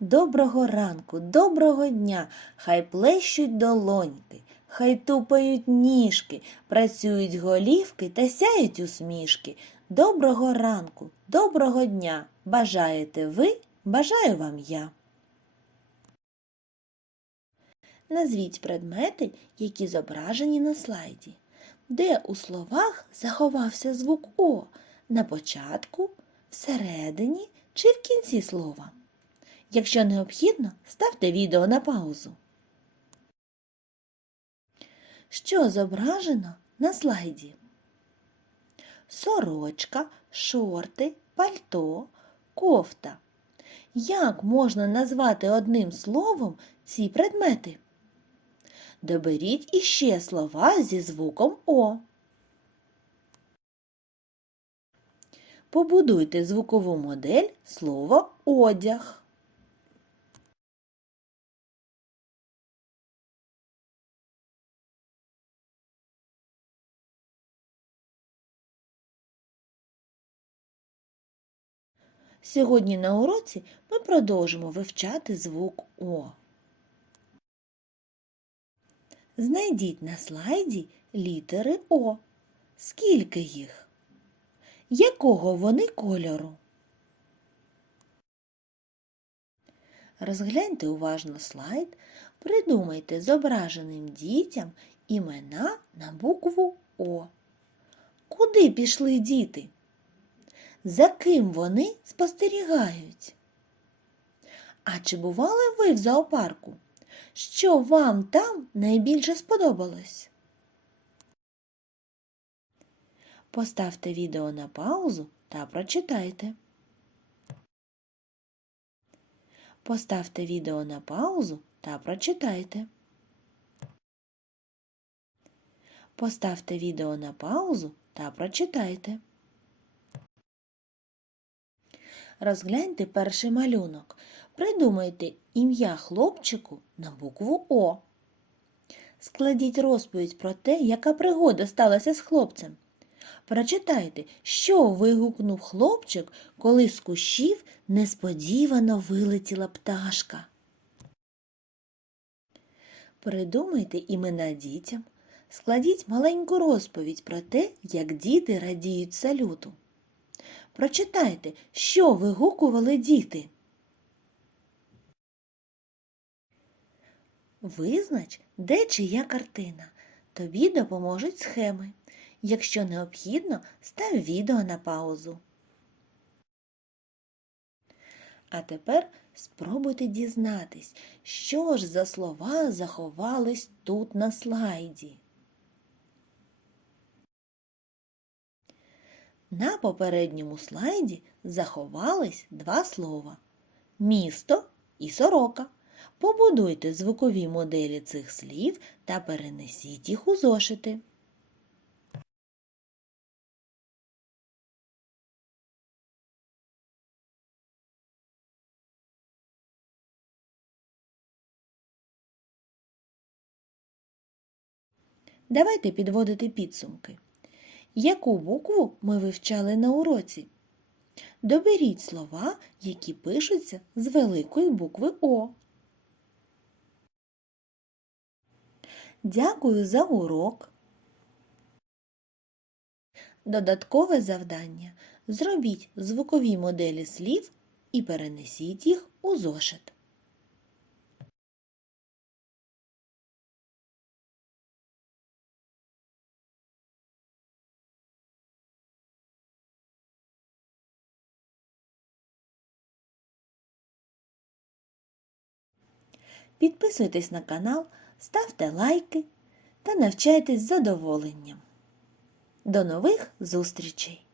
Доброго ранку, доброго дня, хай плещуть долоньки, хай тупають ніжки, працюють голівки та сяють усмішки. Доброго ранку, доброго дня. Бажаєте ви, бажаю вам я. Назвіть предмети, які зображені на слайді. Де у словах заховався звук О? На початку, всередині чи в кінці слова? Якщо необхідно, ставте відео на паузу. Що зображено на слайді? Сорочка, шорти, пальто, кофта. Як можна назвати одним словом ці предмети? Доберіть іще слова зі звуком О. Побудуйте звукову модель слова одяг. Сьогодні на уроці ми продовжимо вивчати звук О. Знайдіть на слайді літери О. Скільки їх? Якого вони кольору? Розгляньте уважно слайд, придумайте зображеним дітям імена на букву О. Куди пішли діти? За ким вони спостерігають? А чи бували ви в зоопарку? Що вам там найбільше сподобалось? Поставте відео на паузу та прочитайте. Поставте відео на паузу та прочитайте. Поставте відео на паузу та прочитайте. Розгляньте перший малюнок. Придумайте ім'я хлопчику на букву О. Складіть розповідь про те, яка пригода сталася з хлопцем. Прочитайте, що вигукнув хлопчик, коли з кущів несподівано вилетіла пташка. Придумайте імена дітям, складіть маленьку розповідь про те, як діти радіють салюту. Прочитайте, що вигукували діти. Визнач, де чия картина. Тобі допоможуть схеми. Якщо необхідно, став відео на паузу. А тепер спробуйте дізнатись, що ж за слова заховались тут на слайді. На попередньому слайді заховались два слова місто і сорока. Побудуйте звукові моделі цих слів та перенесіть їх у зошити. Давайте підводити підсумки. Яку букву ми вивчали на уроці? Доберіть слова, які пишуться з великої букви О. Дякую за урок. Додаткове завдання. Зробіть звукові моделі слів і перенесіть їх у зошит. Підписуйтесь на канал, ставте лайки та навчайтесь задоволенням. До нових зустрічей!